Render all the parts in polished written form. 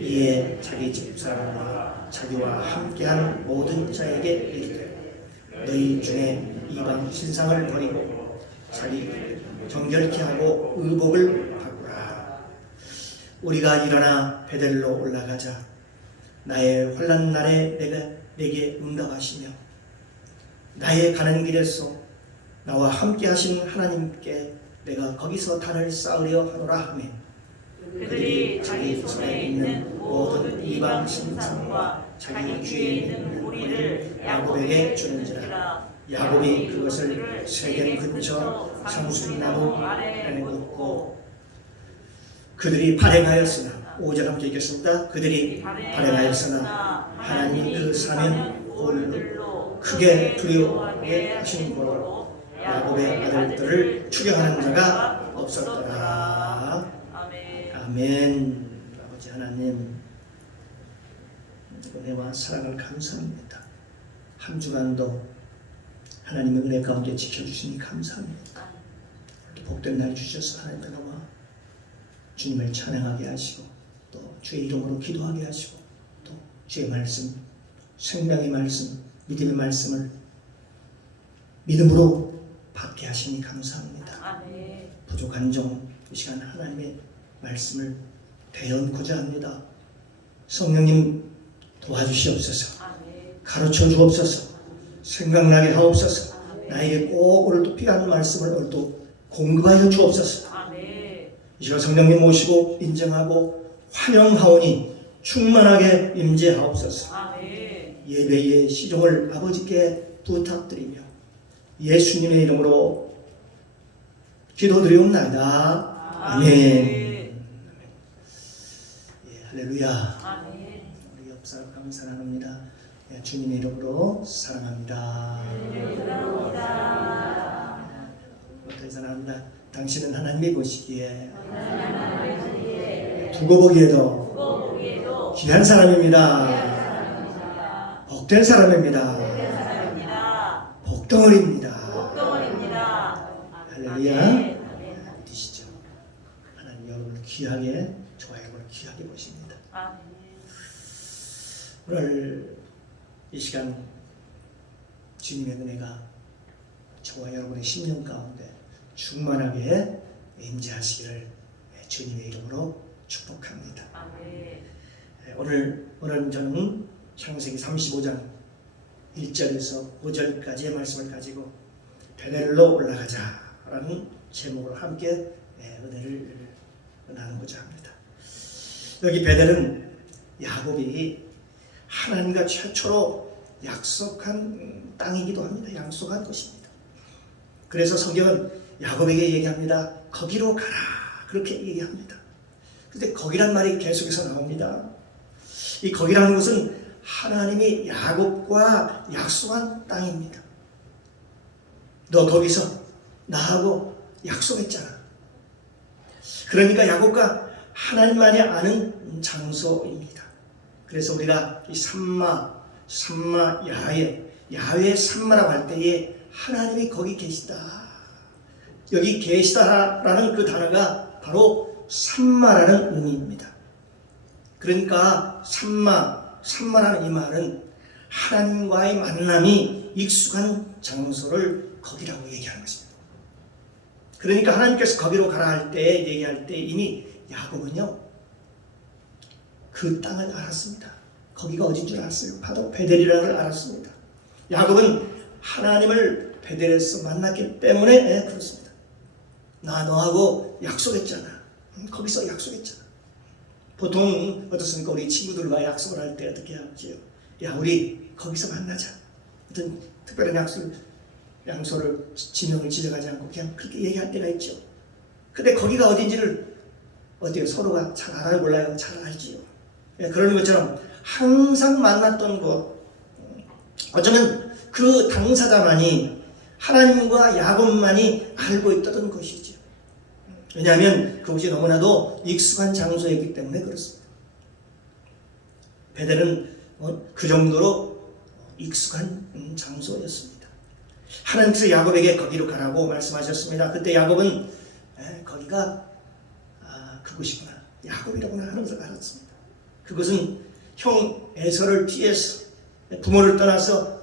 이에 자기 집사람과 자기와 함께한 모든 자에게 이르되 너희 중에 이방 신상을 버리고 자기 정결케 하고 의복을 바꾸라. 우리가 일어나 베델로 올라가자. 나의 환난 날에 내게 응답하시며 나의 가는 길에서 나와 함께 하신 하나님께 내가 거기서 단을 쌓으려 하노라 하며 그들이 자기 손에 있는 모든 이방 신상과 자기 귀에 있는 고리를 야곱에게 주는지라. 야곱이 그것을 세겜 근처 상수리나무 아래에 묻고 그들이 발행하였으나 5절 함께 읽겠습니다. 그들이 발행하였으나 하나님이 그 사면 홀로 크게 두려워하게 하신 고로 야곱의 아들들을 추격하는 자가 없었더라. 아멘. 아버지 하나님, 은혜와 사랑을 감사합니다. 한 주간도 하나님의 은혜 가운데 지켜주시니 감사합니다. 복된 날 주셔서 하나님 너무 주님을 찬양하게 하시고 또 주의 이름으로 기도하게 하시고 또 주의 말씀, 생명의 말씀, 믿음의 말씀을 믿음으로 받게 하시니 감사합니다. 부족한 종 이 시간 하나님의 말씀을 대언고자 합니다. 성령님 도와주시옵소서. 가르쳐 주옵소서. 생각나게 하옵소서. 나에게 꼭 오늘도 필요한 말씀을 오늘도 공급하여 주옵소서. 이 시간 성령님 모시고 인정하고 환영하오니 충만하게 임재하옵소서. 예배의 시종을 아버지께 부탁드리며 예수님의 이름으로 기도드리옵나이다. 아멘. 예, 할렐루야. 우리 옆사람 감사 나눕니다. 예, 주님의 이름으로 사랑합니다. 어떻게 사랑합니다. 당신은 하나님이 보시기에 두고 보기에도 귀한 사람입니다. 복된 사람입니다. 복덩어리입니다. 할렐루야. 믿으시죠? 하나님 여러분을 귀하게 좋아해 여러분을 귀하게 보십니다. 오늘 이 시간 주님의 은혜가 저와 여러분의 심령 가운데 충만하게 임재하시기를 주님의 이름으로 축복합니다. 오늘 저는 창세기 35장 1절에서 5절까지의 말씀을 가지고 베델로 올라가자라는 제목으로 함께 은혜를 나누고자 합니다. 여기 베델은 야곱이 하나님과 최초로 약속한 땅이기도 합니다. 약속한 곳입니다. 그래서 성경은 야곱에게 얘기합니다. 거기로 가라. 그렇게 얘기합니다. 근데 거기란 말이 계속해서 나옵니다. 이 거기라는 것은 하나님이 야곱과 약속한 땅입니다. 너 거기서 나하고 약속했잖아. 그러니까 야곱과 하나님만이 아는 장소입니다. 그래서 우리가 이 삼마 야훼 삼마라고 할 때에 하나님이 거기 계시다. 여기 계시다라는 그 단어가 바로 삼마라는 의미입니다. 그러니까 삼마라는 이 말은 하나님과의 만남이 익숙한 장소를 거기라고 얘기하는 것입니다. 그러니까 하나님께서 거기로 가라 할 때 얘기할 때 이미 야곱은요 그 땅을 알았습니다. 거기가 어딘 줄 알았어요. 바로 베델이라는 걸 알았습니다. 야곱은 하나님을 베델에서 만났기 때문에 그렇습니다. 나 너하고 약속했잖아. 거기서 약속했잖아. 보통 어떻습니까? 우리 친구들과 약속을 할 때 어떻게 하지요? 야, 우리 거기서 만나자. 어떤 특별한 양소를 지명을 지정하지 않고 그냥 그렇게 얘기할 때가 있죠. 근데 거기가 어딘지를 어때요? 서로가 잘 알아요? 몰라요? 잘 알지요. 그런 것처럼 항상 만났던 곳, 어쩌면 그 당사자만이 하나님과 야곱만이 알고 있던 것이죠. 왜냐하면 그것이 너무나도 익숙한 장소였기 때문에 그렇습니다. 베델은 그 정도로 익숙한 장소였습니다. 하나님께서 야곱에게 거기로 가라고 말씀하셨습니다. 그때 야곱은 거기가 그곳이구나, 야곱이라구나 하는 것을 알았습니다. 그것은 형 에서를 피해서 부모를 떠나서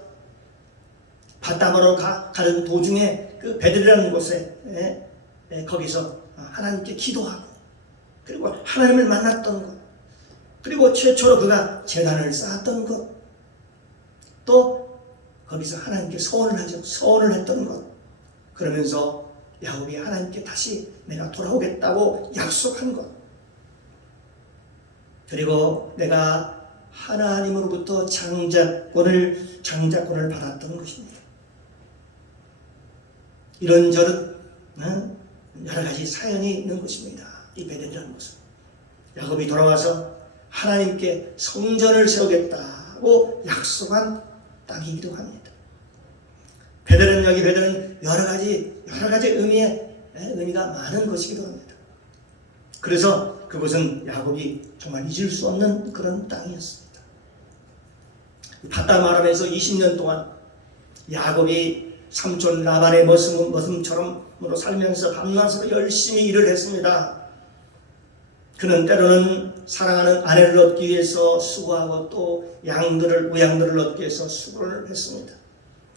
바다바로 가는 도중에 그 베들이라는 곳에 거기서 하나님께 기도하고 그리고 하나님을 만났던 것, 그리고 최초로 그가 제단을 쌓았던 것, 또 거기서 하나님께 서원을 했던 것, 그러면서 야곱이 하나님께 다시 내가 돌아오겠다고 약속한 것, 그리고 내가 하나님으로부터 장자권을 받았던 것입니다. 이런저런 여러 가지 사연이 있는 것입니다. 이 베델이라는 것은 야곱이 돌아와서 하나님께 성전을 세우겠다고 약속한 땅이기도 합니다. 베델은 여러 가지 의미가 많은 것이기도 합니다. 그래서 그것은 야곱이 정말 잊을 수 없는 그런 땅이었습니다. 바다마람에서 20년 동안 야곱이 삼촌 라반의 머슴처럼으로 살면서 밤낮으로 열심히 일을 했습니다. 그는 때로는 사랑하는 아내를 얻기 위해서 수고하고 또 우양들을 얻기 위해서 수고를 했습니다.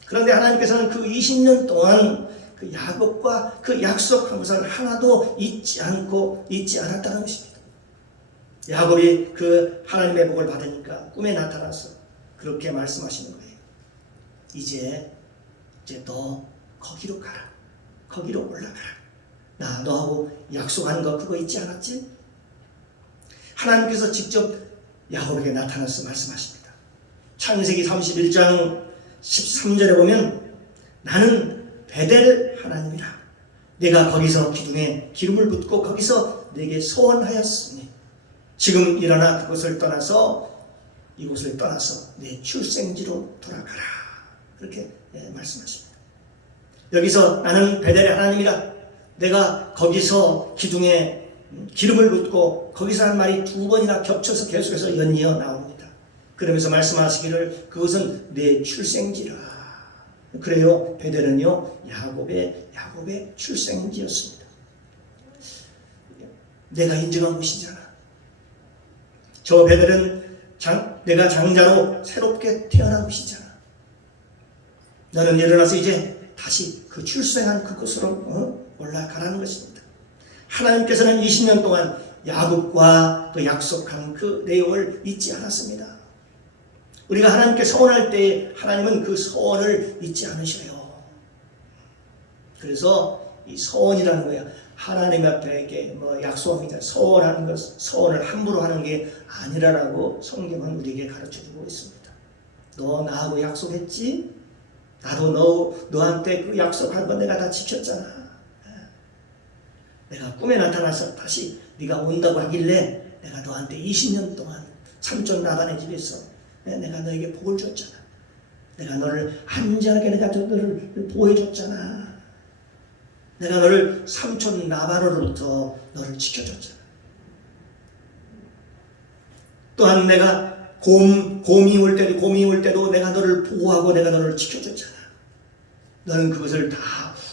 그런데 하나님께서는 그 20년 동안 그 야곱과 그 약속한 것을 하나도 잊지 않았다는 것입니다. 야곱이 그 하나님의 복을 받으니까 꿈에 나타나서 그렇게 말씀하시는 거예요. 이제 너 거기로 가라. 거기로 올라가라. 나 너하고 약속한 거 그거 잊지 않았지? 하나님께서 직접 야곱에게 나타나서 말씀하십니다. 창세기 31장 13절에 보면 나는 베델 하나님이라. 내가 거기서 기둥에 기름을 붓고 거기서 내게 소원하였으니 지금 일어나 이곳을 떠나서 내 출생지로 돌아가라. 그렇게 말씀하십니다. 여기서 나는 베델의 하나님이라. 내가 거기서 기둥에 기름을 붓고 거기서 한 말이 두 번이나 겹쳐서 계속해서 연이어 나옵니다. 그러면서 말씀하시기를 그것은 내 출생지라. 그래요. 베델은요 야곱의 출생지였습니다. 내가 인정한 곳이잖아. 저 베델은 내가 장자로 새롭게 태어난 곳이잖아. 너는 일어나서 이제 다시 그 출생한 그곳으로 올라가라는 것입니다. 하나님께서는 20년 동안 야곱과 또 약속한 그 내용을 잊지 않았습니다. 우리가 하나님께 서원할 때 하나님은 그 서원을 잊지 않으셔요. 그래서 이 서원이라는 거야. 하나님 앞에 약속합니다. 서원을 함부로 하는 게 아니라라고 성경은 우리에게 가르쳐주고 있습니다. 너 나하고 약속했지? 나도 너한테 그 약속한 거 내가 다 지켰잖아. 내가 꿈에 나타나서 다시 네가 온다고 하길래 내가 너한테 20년 동안 삼촌 라반의 집에서 내가 너에게 복을 줬잖아. 내가 너를 안전하게 너를 보호해줬잖아. 내가 너를 삼촌 라반으로부터 너를 지켜줬잖아. 또한 내가 곰이 올 때도 내가 너를 보호하고 내가 너를 지켜줬잖아. 너는 그것을 다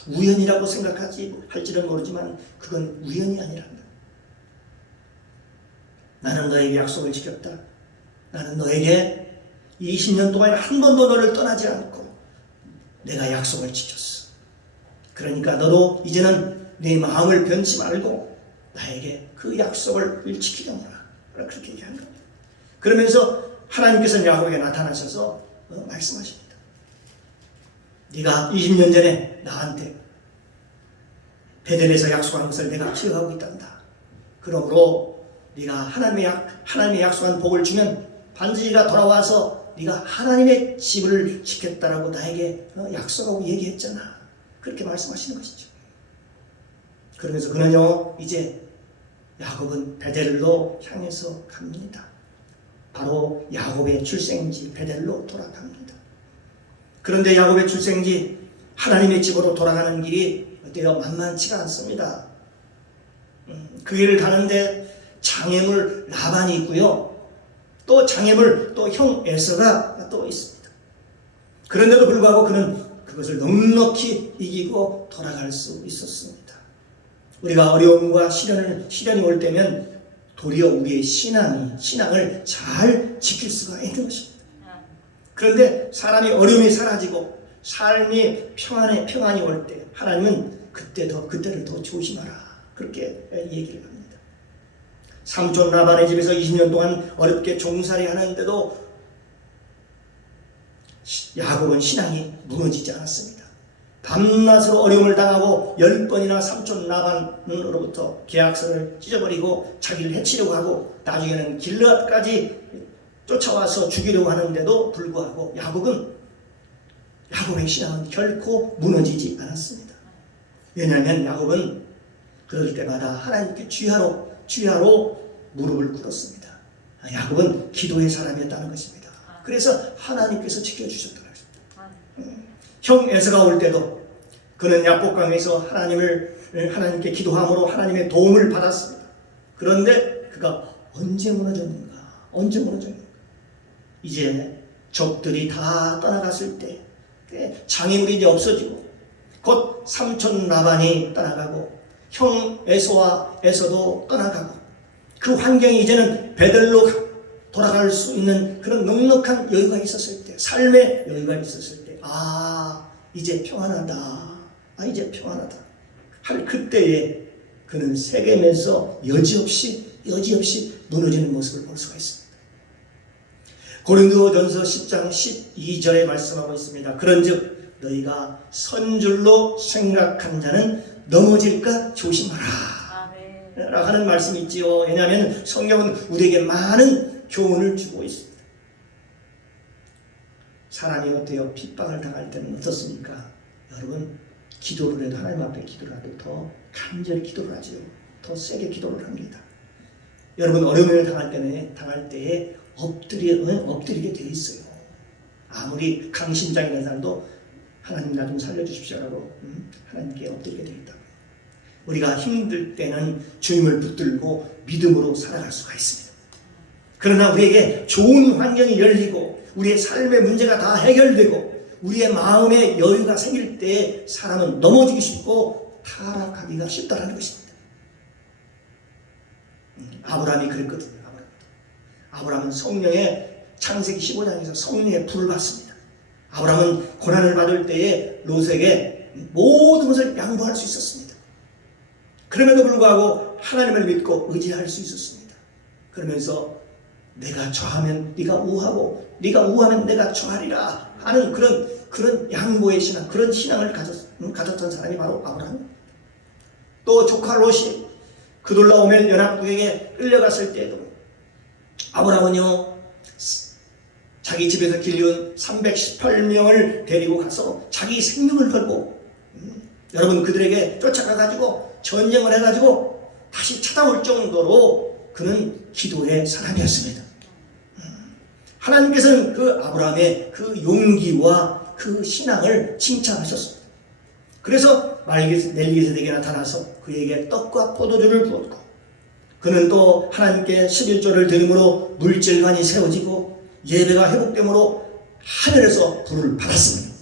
우연이라고 할지는 모르지만 그건 우연이 아니란다. 나는 너에게 약속을 지켰다. 나는 너에게 20년 동안 한 번도 너를 떠나지 않고 내가 약속을 지켰어. 그러니까 너도 이제는 네 마음을 변치 말고 나에게 그 약속을 지키려노라. 그렇게 얘기한 겁니다. 그러면서 하나님께서는 야곱에게 나타나셔서 말씀하십니다. 네가 20년 전에 나한테 베델에서 약속한 것을 내가 기억하고 있단다. 그러므로 네가 하나님의 약속한 복을 주면 반드시 네가 돌아와서 네가 하나님의 집을 지켰다라고 나에게 약속하고 얘기했잖아. 그렇게 말씀하시는 것이죠. 그러면서 그는요 이제 야곱은 베델로 향해서 갑니다. 바로 야곱의 출생지 베델로 돌아갑니다. 그런데 야곱의 출생지 하나님의 집으로 돌아가는 길이 어때요? 만만치가 않습니다. 그 길을 가는데 장애물 라반이 있고요. 또 장애물 또 형 에서가 또 있습니다. 그런데도 불구하고 그는 그것을 넉넉히 이기고 돌아갈 수 있었습니다. 우리가 어려움과 시련이 올 때면 도리어 우리의 신앙을 잘 지킬 수가 있는 것입니다. 그런데 사람이 어려움이 사라지고 삶이 평안이 올 때 하나님은 그때를 더 조심하라, 그렇게 얘기를 합니다. 삼촌 라반의 집에서 20년 동안 어렵게 종살이 하는데도 야곱은 신앙이 무너지지 않았습니다. 밤낮으로 어려움을 당하고 10번이나 삼촌 라반으로부터 계약서를 찢어버리고 자기를 해치려고 하고 나중에는 길르앗까지 쫓아와서 죽이려고 하는데도 불구하고 야곱의 신앙은 결코 무너지지 않았습니다. 왜냐하면 야곱은 그럴 때마다 하나님께 주야로 무릎을 꿇었습니다. 야곱은 기도의 사람이었다는 것입니다. 그래서 하나님께서 지켜주셨다는 것입니다. 형 에서가 올 때도 그는 야복강에서 하나님께 기도함으로 하나님의 도움을 받았습니다. 그런데 그가 언제 무너졌는가? 이제 적들이 다 떠나갔을 때, 장애물이 이제 없어지고 곧 삼촌 라반이 떠나가고 형 에서도 떠나가고 그 환경이 이제는 베들로 돌아갈 수 있는 그런 넉넉한 여유가 있었을 때, 삶의 여유가 있었을 때, 이제 평안하다 할 그때에 그는 세겜에서 여지없이 무너지는 모습을 볼 수가 있습니다. 고린도전서 10장 12절에 말씀하고 있습니다. 그런즉 너희가 선줄로 생각한 자는 넘어질까 조심하라, 라고 하는 말씀이 있지요. 왜냐하면 성경은 우리에게 많은 교훈을 주고 있습니다. 사람이 어때요? 핍박을 당할 때는 어떻습니까? 여러분, 기도를 해도, 하나님 앞에 기도를 해도 더 간절히 기도를 하지요. 더 세게 기도를 합니다. 여러분, 어려움을 당할 때에 엎드리게 되어 있어요. 아무리 강심장이라는 사람도 하나님 나 좀 살려주십시오라고 하나님께 엎드리게 되어 있다. 우리가 힘들 때는 주님을 붙들고 믿음으로 살아갈 수가 있습니다. 그러나 우리에게 좋은 환경이 열리고 우리의 삶의 문제가 다 해결되고 우리의 마음에 여유가 생길 때 사람은 넘어지기 쉽고 타락하기가 쉽다는 것입니다. 아브라함이 그랬거든요. 아브라함은 성령의 창세기 15장에서 성령의 불을 받습니다. 아브라함은 고난을 받을 때에 롯에게 모든 것을 양보할 수 있었습니다. 그럼에도 불구하고 하나님을 믿고 의지할 수 있었습니다. 그러면서 내가 좌하면 네가 우하고 네가 우하면 내가 좌하리라 하는 그런 양보의 신앙, 그런 신앙을 가졌던 사람이 바로 아브라함입니다. 또 조카 롯이 그돌라오멜 연합국에게 끌려갔을 때에도 아브라함은요, 자기 집에서 길리운 318명을 데리고 가서 자기 생명을 걸고 여러분 그들에게 쫓아가가지고 전쟁을 해가지고 다시 찾아올 정도로 그는 기도의 사람이었습니다. 하나님께서는 그 아브라함의 그 용기와 그 신앙을 칭찬하셨습니다. 그래서 멜기세덱에게 나타나서 그에게 떡과 포도주를 주었고 그는 또 하나님께 11조를 드림으로 물질관이 세워지고 예배가 회복됨으로 하늘에서 불을 받았습니다.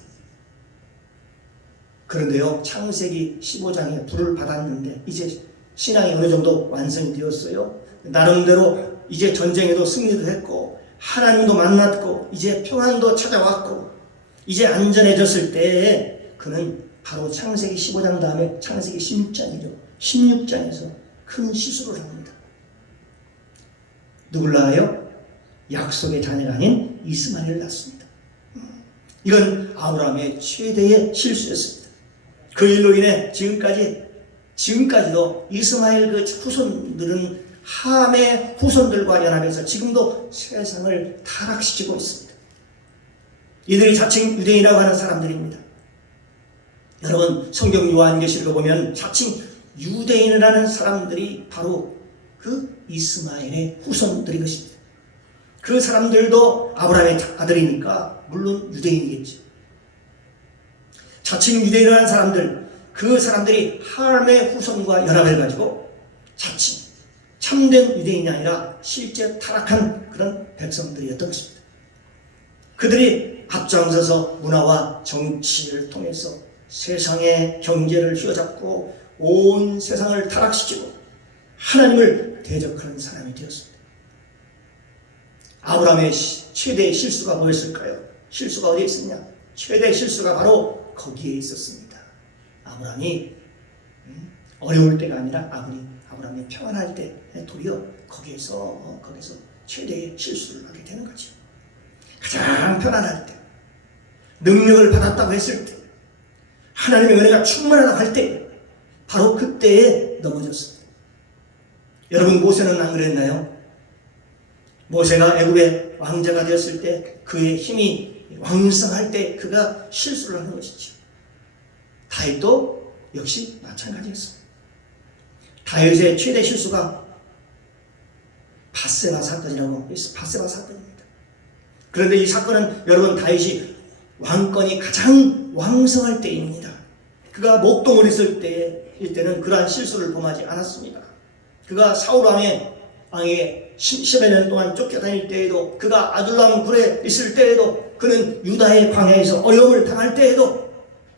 그런데요, 창세기 15장에 불을 받았는데 이제 신앙이 어느 정도 완성이 되었어요. 나름대로 이제 전쟁에도 승리도 했고 하나님도 만났고 이제 평안도 찾아왔고 이제 안전해졌을 때에 그는 바로 창세기 15장 다음에 창세기 16장이죠. 16장에서 큰 실수를 합니다. 누굴 낳아요? 약속의 자녀가 아닌 이스마엘을 낳습니다. 이건 아브라함의 최대의 실수였습니다. 그 일로 인해 지금까지도 이스마엘 그 후손들은 함의 후손들과 연합해서 지금도 세상을 타락시키고 있습니다. 이들이 자칭 유대인이라고 하는 사람들입니다. 여러분, 성경 요한계시록을 보면 자칭 유대인이라는 사람들이 바로 그 이스마엘의 후손들인 것입니다. 그 사람들도 아브라함의 아들이니까 물론 유대인이겠지. 자칭 유대인이라는 사람들, 그 사람들이 함의 후손과 연합을 가지고 자칭 참된 유대인이 아니라 실제 타락한 그런 백성들이었던 것입니다. 그들이 앞장서서 문화와 정치를 통해서 세상의 경제를 휘어잡고 온 세상을 타락시키고 하나님을 대적하는 사람이 되었습니다. 아브라함의 최대의 실수가 뭐였을까요? 실수가 어디에 있었냐? 최대의 실수가 바로 거기에 있었습니다. 아브라함이 어려울 때가 아니라 아브라함이 평안할 때 도리어 거기서 최대의 실수를 하게 되는 거죠. 가장 편안할 때, 능력을 받았다고 했을 때, 하나님의 은혜가 충만하다고 할 때, 바로 그때에 넘어졌습니다. 여러분, 모세는 안 그랬나요? 모세가 애굽의 왕자가 되었을 때 그의 힘이 왕성할 때 그가 실수를 하는 것이죠. 다윗도 역시 마찬가지였습니다. 다윗의 최대 실수가 밧세바 사건이라고 있습니다. 밧세바 사건입니다. 그런데 이 사건은 여러분 다윗이 왕권이 가장 왕성할 때입니다. 그가 목동을 했을 때는 그러한 실수를 범하지 않았습니다. 그가 사울 왕에게 10여 년 동안 쫓겨다닐 때에도, 그가 아둘람 굴에 있을 때에도, 그는 유다의 광야에서 어려움을 당할 때에도,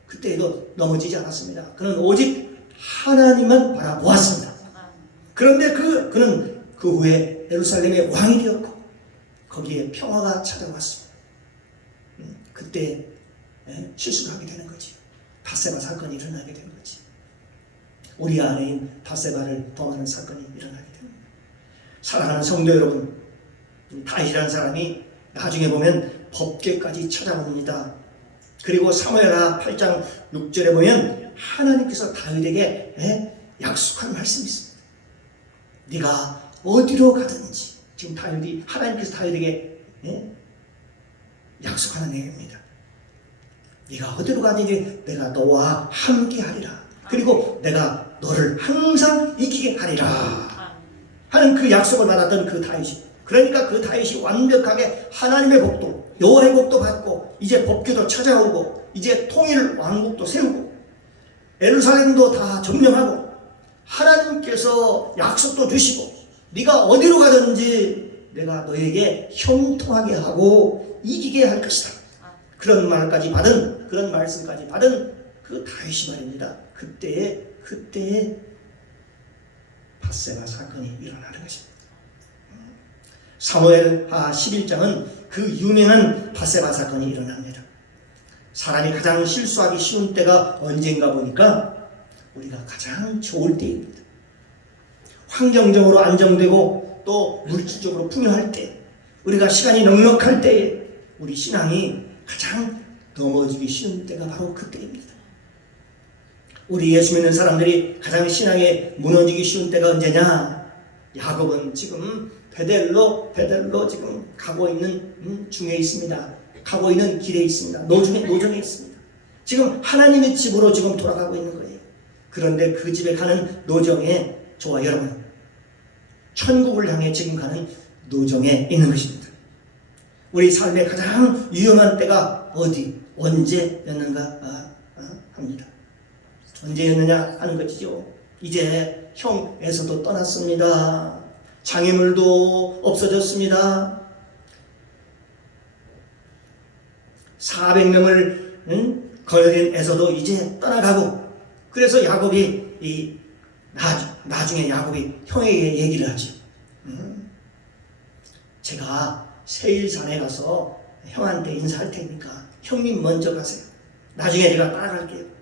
그때에도 넘어지지 않았습니다. 그는 오직 하나님만 바라보았습니다. 그런데 그는 그 후에 예루살렘의 왕이 되었고 거기에 평화가 찾아왔습니다. 그때 실수를 하게 되는 거지. 밧세바 사건이 일어나게 되는 거지. 우리 아내인 밧세바를 범하는 사건이 일어나게 됩니다. 사랑하는 성도 여러분, 다윗이라는 사람이 나중에 보면 법궤까지 찾아옵니다. 그리고 사무엘하 8장 6절에 보면 하나님께서 다윗에게 약속한 말씀이 있습니다. 네가 어디로 가든지, 지금 하나님께서 다윗에게 약속하는 내용입니다. 네가 어디로 가든지 내가 너와 함께 하리라. 그리고 내가 너를 항상 이기게 하리라 하는 그 약속을 받았던 그 다윗이, 그러니까 그 다윗이 완벽하게 하나님의 복도, 여호와의 복도 받고 이제 법궤도 찾아오고 이제 통일 왕국도 세우고 예루살렘도 다 점령하고 하나님께서 약속도 주시고 네가 어디로 가든지 내가 너에게 형통하게 하고 이기게 할 것이다. 그런 말까지 받은, 그런 말씀까지 받은 그 다윗이 말입니다. 그때에 밧세바 사건이 일어나는 것입니다. 사무엘하 11장은 그 유명한 밧세바 사건이 일어납니다. 사람이 가장 실수하기 쉬운 때가 언젠가 보니까 우리가 가장 좋을 때입니다. 환경적으로 안정되고 또 물질적으로 풍요할 때, 우리가 시간이 넉넉할 때에 우리 신앙이 가장 넘어지기 쉬운 때가 바로 그때입니다. 우리 예수 믿는 사람들이 가장 신앙에 무너지기 쉬운 때가 언제냐? 야곱은 지금 베델로 지금 가고 있는 중에 있습니다. 가고 있는 길에 있습니다. 노정에 있습니다. 지금 하나님의 집으로 지금 돌아가고 있는 거예요. 그런데 그 집에 가는 노정에 저와 여러분, 천국을 향해 지금 가는 노정에 있는 것입니다. 우리 삶의 가장 위험한 때가 언제였는가 합니다. 언제였느냐 하는 것이죠. 이제 형 에서도 떠났습니다. 장애물도 없어졌습니다. 400명을 거느린 에서도 이제 떠나가고, 그래서 야곱이 나중에 야곱이 형에게 얘기를 하죠. 제가 세일산에 가서 형한테 인사할 테니까 형님 먼저 가세요. 나중에 제가 따라갈게요.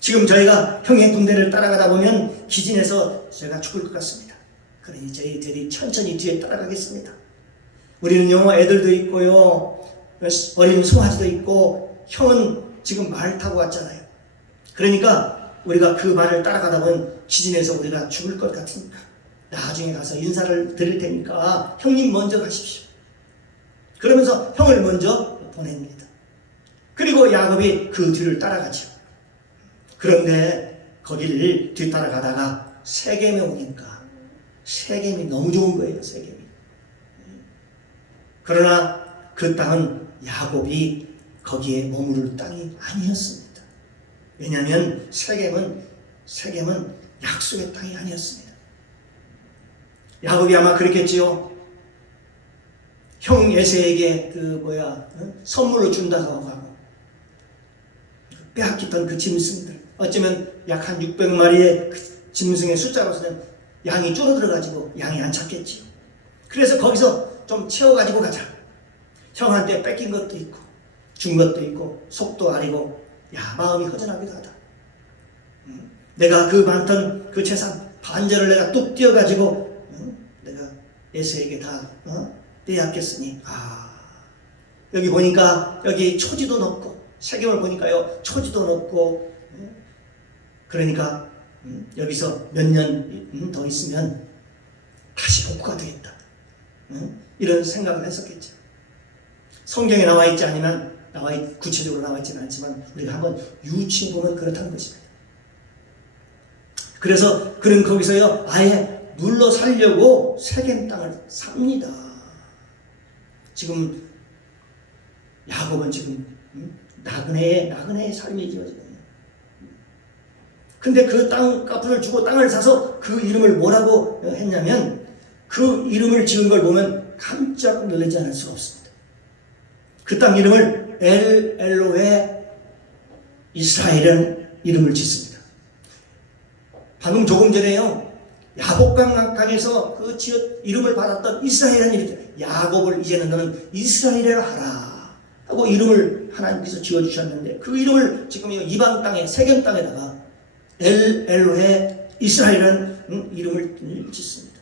지금 저희가 형의 군대를 따라가다 보면 기진해서 제가 죽을 것 같습니다. 그러니 저희들이 천천히 뒤에 따라가겠습니다. 우리는요, 애들도 있고요, 어린 송아지도 있고, 형은 지금 말 타고 왔잖아요. 그러니까 우리가 그 말을 따라가다 보면 기진해서 우리가 죽을 것 같으니까 나중에 가서 인사를 드릴 테니까 형님 먼저 가십시오. 그러면서 형을 먼저 보냅니다. 그리고 야곱이 그 뒤를 따라가죠. 그런데 거기를 뒤따라가다가 세겜에 오니까 세겜이 너무 좋은 거예요. 세겜이. 그러나 그 땅은 야곱이 거기에 머무를 땅이 아니었습니다. 왜냐하면 세겜은 약속의 땅이 아니었습니다. 야곱이 아마 그랬겠지요. 형 에세에게 선물로 준다고 하고 빼앗겼던 그 짐승들, 어쩌면 약 한 600마리의 그 짐승의 숫자로서는 양이 줄어들어가지고 양이 안 찾겠지요. 그래서 거기서 좀 채워가지고 가자. 형한테 뺏긴 것도 있고 준 것도 있고 속도 아니고 마음이 허전하기도 하다. 내가 그 많던 그 재산 반절을 내가 뚝 띄어가지고 내가 에서에게 다 빼앗겼으니 여기 보니까 여기 초지도 높고 세겜을 보니까요 초지도 높고 그러니까 여기서 몇 년 더 있으면 다시 복구가 되겠다. 이런 생각을 했었겠죠. 성경에 나와 있지 않으면 구체적으로 나와 있지는 않지만 우리가 한번 유추해 보면 그렇다는 것입니다. 그래서 그는 거기서요 아예 눌러 살려고 세겜 땅을 삽니다. 지금 야곱은 지금 나그네의 삶이죠 지금. 근데 그 땅값을 주고 땅을 사서 그 이름을 뭐라고 했냐면 그 이름을 지은 걸 보면 깜짝 놀라지 않을 수가 없습니다. 그 땅 이름을 엘로헤 이스라엘이라는 이름을 짓습니다. 방금 조금 전에요 야복강강에서 그 이름을 받았던 이스라엘이라는 이름이죠. 야곱을 이제는 너는 이스라엘이라 하라 하고 이름을 하나님께서 지어주셨는데 그 이름을 지금 이방 땅에 세겜 땅에다가 엘로헤 이스라엘이라는 이름을 짓습니다.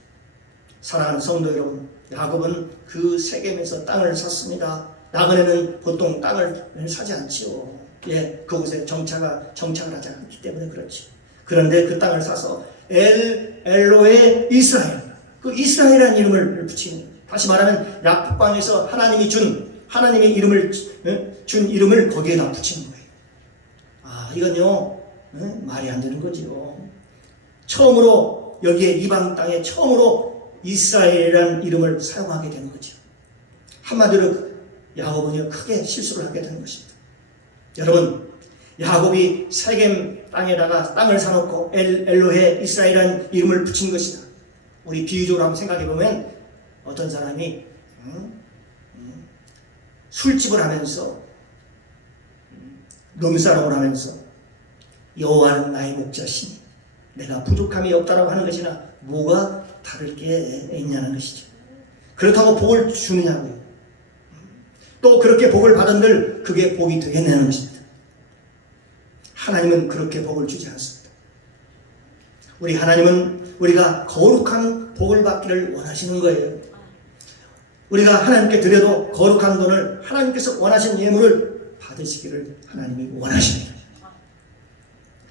사랑하는 성도 여러분, 야곱은 그 세겜에서 땅을 샀습니다. 나그네는 보통 땅을 사지 않지요. 그곳에 정착을 하지 않기 때문에 그렇지. 그런데 그 땅을 사서 엘로헤 이스라엘, 그 이스라엘이라는 이름을 붙이는 거예요. 다시 말하면 야복강에서 하나님의 이름을 준 이름을 거기에다 붙이는 거예요. 이건요 말이 안 되는 거지요. 처음으로 여기에 이방 땅에 처음으로 이스라엘이라는 이름을 사용하게 되는 거죠. 한마디로 야곱은요 크게 실수를 하게 되는 것입니다. 여러분, 야곱이 세겜 땅에다가 땅을 사놓고 엘로헤 이스라엘이라는 이름을 붙인 것이다. 우리 비유적으로 한번 생각해 보면 어떤 사람이 술집을 하면서 룸사롱을 하면서 여호와는 나의 목자시니 내가 부족함이 없다라고 하는 것이나 뭐가 다를 게 있냐는 것이죠. 그렇다고 복을 주느냐고요. 또 그렇게 복을 받은들 그게 복이 되겠냐는 것입니다. 하나님은 그렇게 복을 주지 않습니다. 우리 하나님은 우리가 거룩한 복을 받기를 원하시는 거예요. 우리가 하나님께 드려도 거룩한 돈을 하나님께서 원하시는 예물을 받으시기를 하나님이 원하십니다.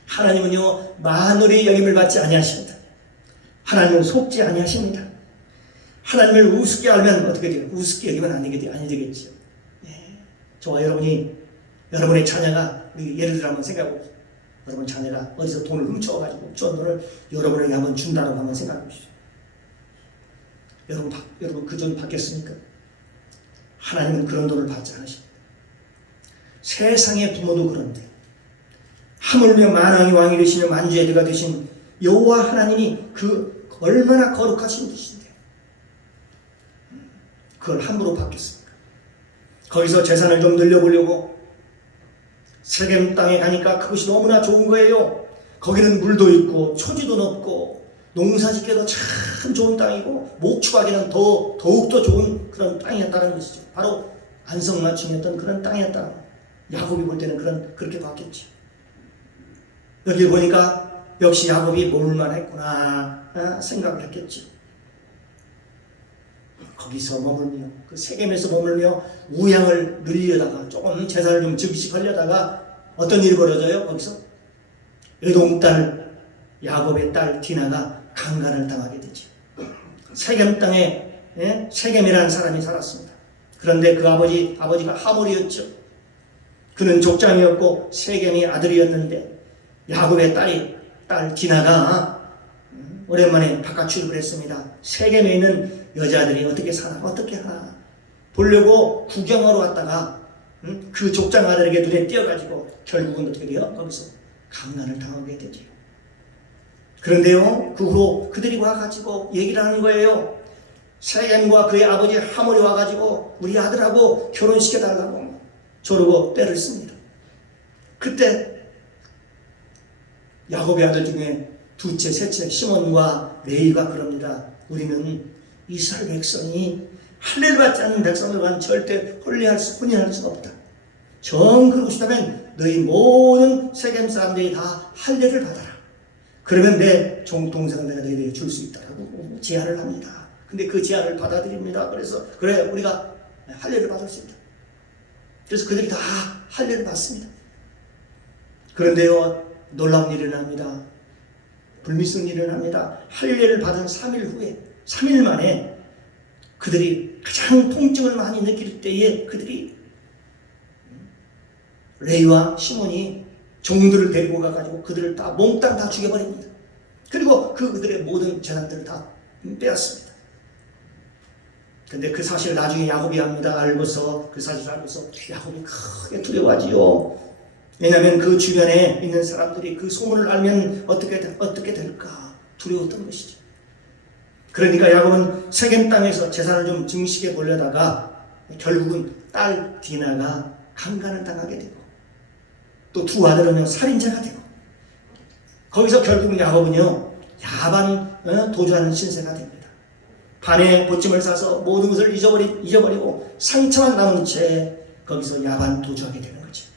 하나님은요 만월의 여김을 받지 아니하십니다. 하나님은 속지 아니하십니다. 하나님을 우습게 알면 어떻게 돼요? 우습게 여기면 아니 되겠죠. 저와 여러분의 자녀가 예를 들어 한번 생각해보세요. 여러분 자녀가 어디서 돈을 훔쳐가지고 훔쳐온 돈을 여러분에게 한번 준다고 한번 생각해보시죠. 여러분 그 돈 받겠습니까? 하나님은 그런 돈을 받지 않으십니다. 세상의 부모도 그런데 하물며 만왕의 왕이 되시며 만주의 대가 되신 여호와 하나님이 그 얼마나 거룩하신 분이신데 그걸 함부로 받겠습니까? 거기서 재산을 좀 늘려보려고 세겜 땅에 가니까 그것이 너무나 좋은 거예요. 거기는 물도 있고 초지도 높고 농사짓기에도 참 좋은 땅이고 목축하기는 더욱더 좋은 그런 땅이었다는 것이죠. 바로 안성맞춤이었던 그런 땅이었다. 야곱이 볼 때는 그렇게 봤겠지. 여기 보니까 역시 야곱이 머물만 했구나 생각을 했겠지. 거기서 머물며 그 세겜에서 머물며 우양을 늘리려다가 조금 재산을 좀 즉시하려다가 어떤 일이 벌어져요? 거기서 에돔 야곱의 딸 디나가 강간을 당하게 되죠. 세겜 땅에 세겜이라는 사람이 살았습니다. 그런데 그 아버지가 하몰이었죠. 그는 족장이었고 세겜이 아들이었는데 야곱의 딸 디나가 오랜만에 바깥 출입을 했습니다. 세겜에 있는 여자들이 어떻게 사나 어떻게 하나 보려고 구경하러 왔다가 그 족장 아들에게 눈에 띄어가지고 결국은 어떻게 돼요? 거기서 강간을 당하게 되죠. 그런데요 그 후로 그들이 와가지고 얘기를 하는 거예요. 세겜과 그의 아버지 하몰이 와가지고 우리 아들하고 결혼시켜달라고 저러고 때를 씁니다. 그때 야곱의 아들 중에 둘째, 셋째 시몬과 레위가 그럽니다. 우리는 이스라엘 백성이 할례를 받지 않는 백성들과는 절대 혼인할 수가 없다. 정 그러고 싶다면 너희 모든 세겜 사람들이 다 할례를 받아라. 그러면 내 동생을 내가 너희에게 줄 수 있다라고 제안을 합니다. 근데 그 제안을 받아들입니다. 그래서 그래 우리가 할례를 받을 수 있다. 그래서 그들이 다 할례를 받습니다. 그런데요 놀라운 일이 일어납니다. 불미스러운 일이 일어납니다. 할례를 받은 3일 후에 3일 만에 그들이 가장 통증을 많이 느낄 때에 그들이 레위와 시몬이 종들을 데리고 가가지고 그들을 다 몽땅 다 죽여버립니다. 그리고 그들의 모든 재산들을 다 빼앗습니다. 근데 그 사실을 나중에 야곱이 합니다. 알고서 그 사실을 알고서 야곱이 크게 두려워하지요. 왜냐하면 그 주변에 있는 사람들이 그 소문을 알면 어떻게 될까 두려웠던 것이죠. 그러니까 야곱은 세겜 땅에서 재산을 좀 증식해 보려다가 결국은 딸 디나가 강간을 당하게 되고 또 두 아들은요 살인자가 되고 거기서 결국은 야곱은요 야반 도주하는 신세가 됩니다. 반에 보침을 싸서 모든 것을 잊어버리고 상처만 남은 채 거기서 야반 도주하게 되는 거죠.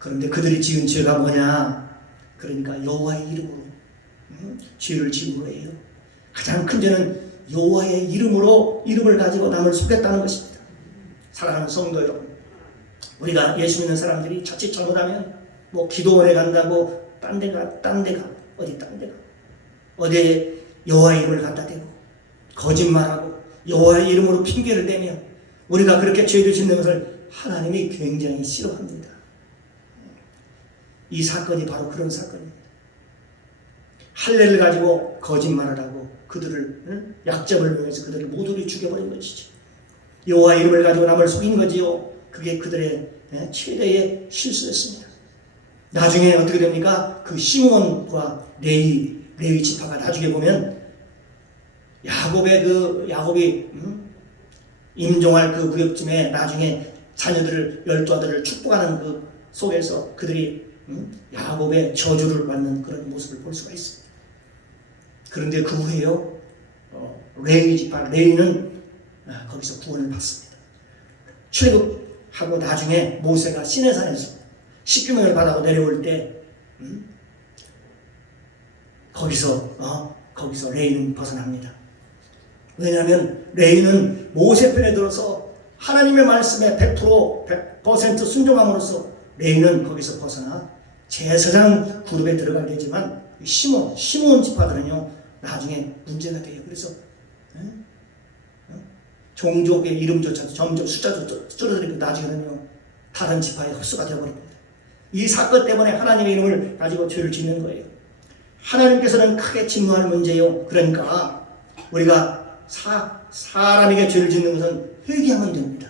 그런데 그들이 지은 죄가 뭐냐? 그러니까 여호와의 이름으로 죄를 지은 거예요. 가장 큰 죄는 여호와의 이름을 가지고 남을 속였다는 것입니다. 사랑하는 성도 여러분, 우리가 예수 믿는 사람들이 자칫 잘못하면 뭐 기도원에 간다고 딴 데가 어디에 여호와의 이름을 갖다 대고 거짓말하고 여호와의 이름으로 핑계를 대며 우리가 그렇게 죄를 짓는 것을 하나님이 굉장히 싫어합니다. 이 사건이 바로 그런 사건입니다. 할례를 가지고 거짓말을 하고 그들을 약점을 이용해서 그들을 모두를 죽여버린 것이죠. 여호와의 이름을 가지고 남을 속인 거지요. 그게 그들의 최대의 실수였습니다. 나중에 어떻게 됩니까? 그 시몬과 레위 지파가 나중에 보면 야곱이 임종할 그 무렵쯤에 나중에 자녀들을 12아들을 축복하는 그 속에서 그들이 야곱의 저주를 받는 그런 모습을 볼 수가 있습니다. 그런데 그 후에요 레위 지파 레위는 거기서 구원을 받습니다. 출애굽하고 나중에 모세가 시내산에서 십계명을 받아고 내려올 때 거기서 레위는 벗어납니다. 왜냐하면 레위는 모세 편에 들어서 하나님의 말씀에 100% 순종함으로써 레위는 거기서 벗어나 제사장 그룹에 들어가게 되지만 시몬 지파들은요 나중에 문제가 돼요. 그래서 종족의 이름조차도 점점 숫자도 줄어들고 나중에는요 다른 지파의 흡수가 되어버립니다. 이 사건 때문에 하나님의 이름을 가지고 죄를 짓는 거예요. 하나님께서는 크게 진노할 문제요. 그러니까 우리가 사람에게 죄를 짓는 것은 회개하면 됩니다.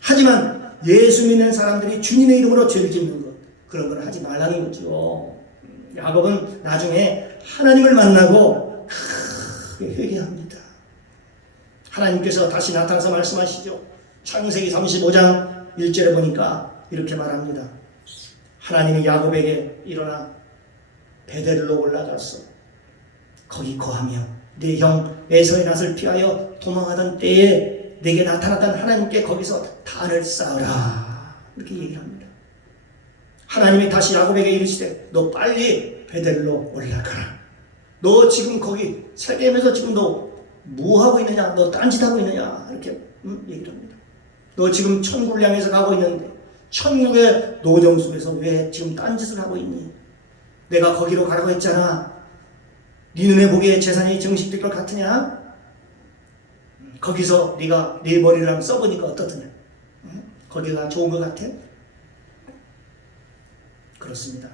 하지만 예수 믿는 사람들이 주님의 이름으로 죄를 짓는 것 그런 걸 하지 말라는 거죠. 야곱은 나중에 하나님을 만나고 크게 회개합니다. 하나님께서 다시 나타나서 말씀하시죠. 창세기 35장 1절에 보니까 이렇게 말합니다. 하나님이 야곱에게 일어나 베델로 올라가서 거기 거하며 내 형 에서의 낯을 피하여 도망하던 때에 내게 나타났던 하나님께 거기서 단을 쌓으라 이렇게 얘기를 합니다. 하나님이 다시 야곱에게 이르시되 너 빨리 베델로 올라가라. 너 지금 거기 세겜에서 지금 너 뭐하고 있느냐? 너 딴짓하고 있느냐? 이렇게 얘기를 합니다. 너 지금 천국을 향해서 가고 있는데 천국의 노정 속에서 왜 지금 딴짓을 하고 있니? 내가 거기로 가라고 했잖아. 네 눈에 보기에 재산이 증식될 것 같으냐? 거기서 네가 네 머리를 한번 써보니까 어떻더냐? 거기가 좋은 것 같아? 그렇습니다.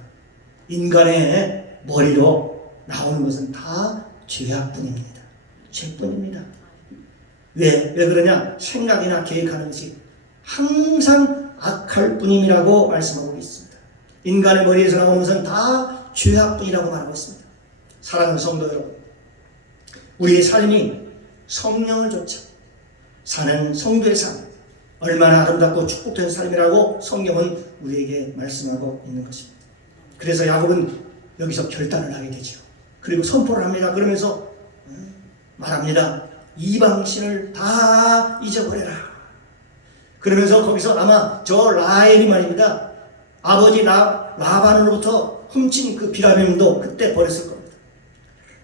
인간의 머리로 나오는 것은 다 죄악뿐입니다. 죄뿐입니다. 왜 그러냐? 생각이나 계획하는 것이 항상 악할 뿐임이라고 말씀하고 있습니다. 인간의 머리에서 나오는 것은 다 죄악뿐이라고 말하고 있습니다. 사랑하는 성도 여러분, 우리의 삶이 성령을 좇아 사는 성도의 삶, 얼마나 아름답고 축복된 삶이라고 성경은 우리에게 말씀하고 있는 것입니다. 그래서 야곱은 여기서 결단을 하게 되죠. 그리고 선포를 합니다. 그러면서 말합니다. 이방신을 다 잊어버려라. 그러면서 거기서 아마 저 라헬이 말입니다. 아버지 라반으로부터 훔친 그 비라빔도 그때 버렸을 겁니다.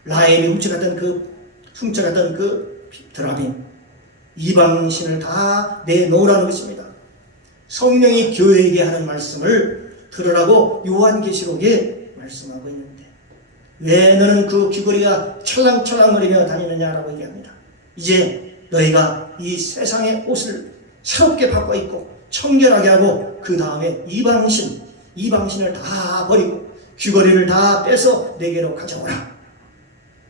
라헬이 훔쳐갔던 그 드라빔, 이방신을 다 내놓으라는 것입니다. 성령이 교회에게 하는 말씀을 들으라고 요한계시록에 말씀하고 있는데, 왜 너는 그 귀걸이가 찰랑찰랑거리며 다니느냐라고 얘기합니다. 이제 너희가 이 세상의 옷을 새롭게 바꿔 입고 청결하게 하고 그 다음에 이방신을 다 버리고 귀걸이를 다 빼서 내게로 가져오라.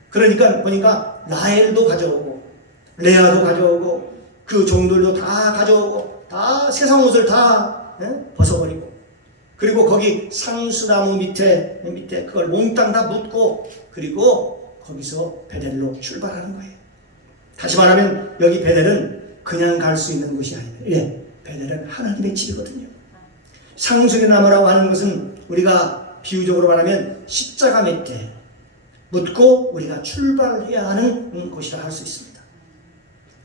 그러니까 보니까 라헬도 가져오고 레아도 가져오고 그 종들도 다 가져오고 다 세상 옷을 다 벗어버리고, 그리고 거기 상수나무 밑에 그걸 몽땅 다 묻고, 그리고 거기서 베델로 출발하는 거예요. 다시 말하면 여기 베델은 그냥 갈 수 있는 곳이 아니에요. 베델은 하나님의 집이거든요. 상수리 나무라고 하는 것은 우리가 비유적으로 말하면 십자가 밑에 묻고 우리가 출발해야 하는 곳이라 할 수 있습니다.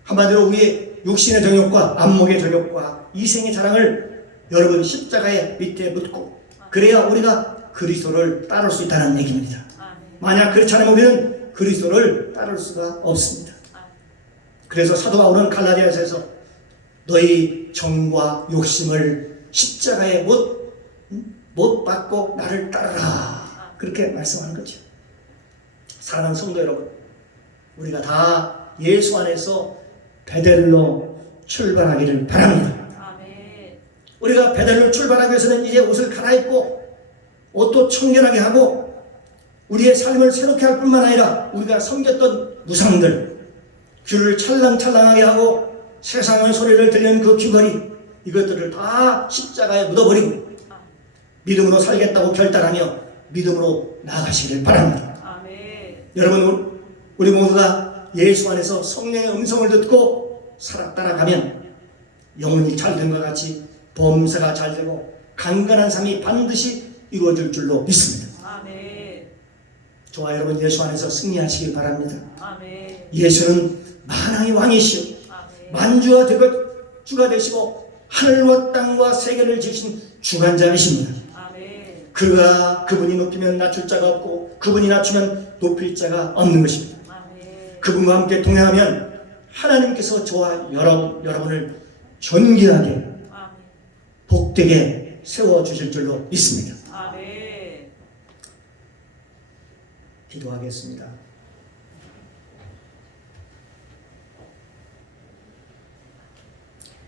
한마디로 우리의 육신의 정욕과 안목의 정욕과 이생의 자랑을 여러분 십자가의 밑에 묻고, 그래야 우리가 그리스도를 따를 수 있다는 얘기입니다. 만약 그렇지 않으면 우리는 그리스도를 따를 수가 없습니다. 그래서 사도 바울은 갈라디아서에서 너희 정과 욕심을 십자가에 못 받고 나를 따르라, 그렇게 말씀하는 거죠. 사랑하는 성도 여러분, 우리가 다 예수 안에서 베델로 출발하기를 바랍니다. 우리가 베델로 출발하기 위해서는 이제 옷을 갈아입고 옷도 청결하게 하고 우리의 삶을 새롭게 할 뿐만 아니라 우리가 섬겼던 무상들, 귀를 찰랑찰랑하게 하고 세상의 소리를 들리는 그 귀걸이, 이것들을 다 십자가에 묻어버리고 믿음으로 살겠다고 결단하며 믿음으로 나아가시기를 바랍니다. 여러분, 우리 모두가 예수 안에서 성령의 음성을 듣고 따라가면 영혼이 잘 된 것 같이 범사가 잘 되고 강건한 삶이 반드시 이루어질 줄로 믿습니다. 저와 여러분 예수 안에서 승리하시길 바랍니다. 예수는 만왕의 왕이시오, 만주가 주가 되시고 하늘과 땅과 세계를 지으신 주관자이십니다. 그분이 높이면 낮출 자가 없고 그분이 낮추면 높일 자가 없는 것입니다. 그분과 함께 동행하면 하나님께서 저와 여러분을 존귀하게 복되게 세워주실 줄로 믿습니다. 기도하겠습니다.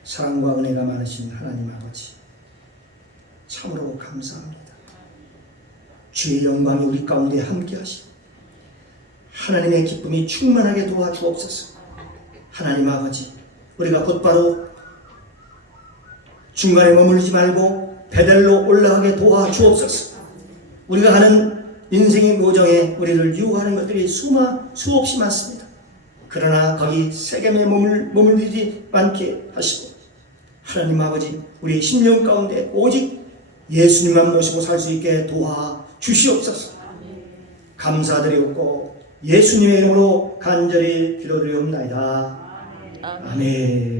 사랑과 은혜가 많으신 하나님 아버지, 참으로 감사합니다. 주의 영광이 우리 가운데 함께 하시고 하나님의 기쁨이 충만하게 도와주옵소서. 하나님 아버지, 우리가 곧바로 중간에 머물지 말고 베델로 올라가게 도와주옵소서. 우리가 가는 인생의 모정에 우리를 유혹하는 것들이 수없이 많습니다. 그러나 거기 세겜에 머물리지 않게 하시고 하나님 아버지, 우리 심령 가운데 오직 예수님만 모시고 살 수 있게 도와주시옵소서. 감사드리옵고 예수님의 이름으로 간절히 기도드리옵나이다. 아멘.